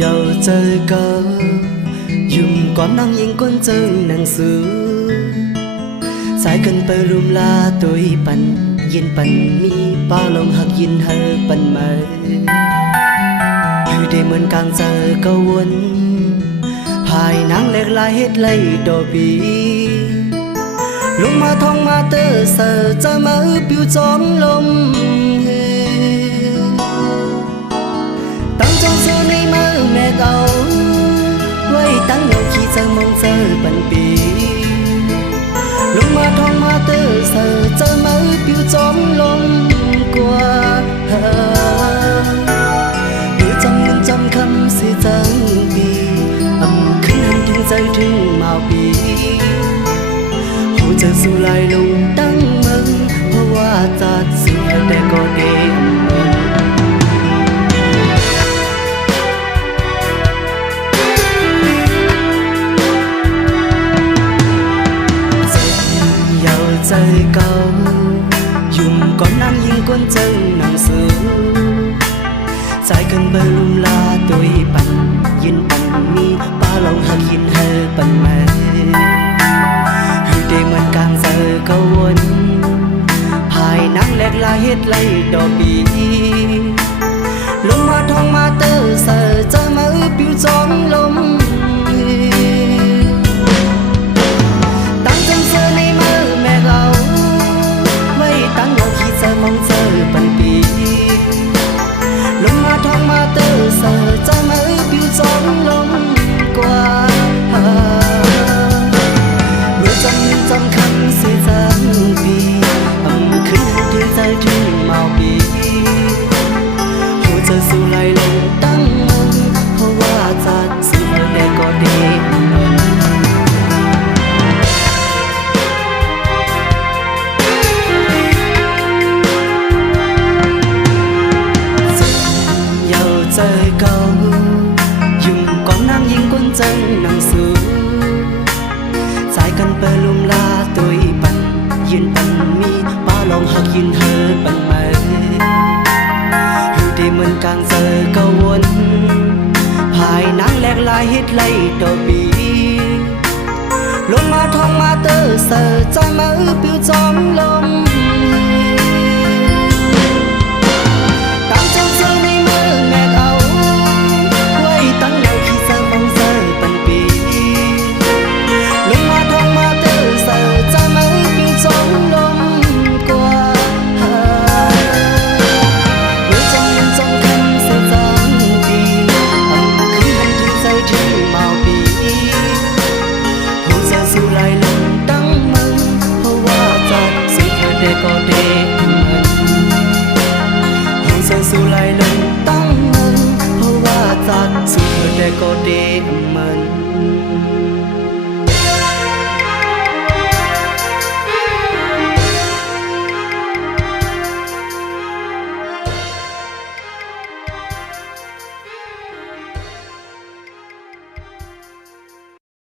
giàu chơi cơ dùng con năng yên con chơi nàng xứ sai cần tơ lùm la tôi bận yên bận mi bao lòng hạt yên hơ bận mơ để mình càng giờ câu quân hai nắng lẹt lại hết lấy đồ bì lúc mà thông mà tơ sờ cho mơ biểu gióng lông tăng trong xưa này mơ mẹ gấu quay tăng nhau khi giờ mong giờ bận bì lúc mà thông mà tơ sờ cho mơ biểu gióng lông qua trăm khăm sẽ chẳng đi âm khinh hành thiên giới thiên màu bì hồ chờ dù lại lùng tăng mừng hoa hoa ta sự để có để giàu chơi cao dùng con năng yên quân chân nặng xứ sai cần bơ lùm la tôi bận yên bận mi ba lòng hạt yên hơ bận mơ hư để mình càng giờ câu quân hai nắng lẹt lại hết lấy đỏ bì lúc mà thông mà tơ sờ cho mơ biểu gióng lông tăng trong xưa này mơ mẹ gấu vây tăng nhau khi giờ mong giờ bận bì lúc mà thông mà tơ sờ cho mơ biểu gióng lông qua mưa trăm khăn sẽ dáng bì âm khinh thiên giới thiên màu bì hồ giờ dù lại lòng tăng mừng hồ hoa giặt sự để có để chơi câu dùng con năng yên quân chân nặng xứ sai cần bơ lùm la tôi bận yên bận mi ba lòng hạt yên hơ bận mơ hư để mình càng giờ câu quân hai nắng lẹt lại hết lấy đồ bì lúc mà thông mà tơ sờ cho mơ biểu gióng lông tăng trong xưa này mơ mẹ gấu quay tăng nhau khi giờ mong giờ bận bì lúc mà thông mà tơ sờ cho mơ biểu gióng lông qua người trong khăn sẽ dáng bì âm khinh hành thiên giới thiên màu bì hồ giờ dù lại lòng tăng mừng hồ hoa giặt sự để có để giờ dù lại lần tăng mừng hoa hoa giặt sự để có để mừng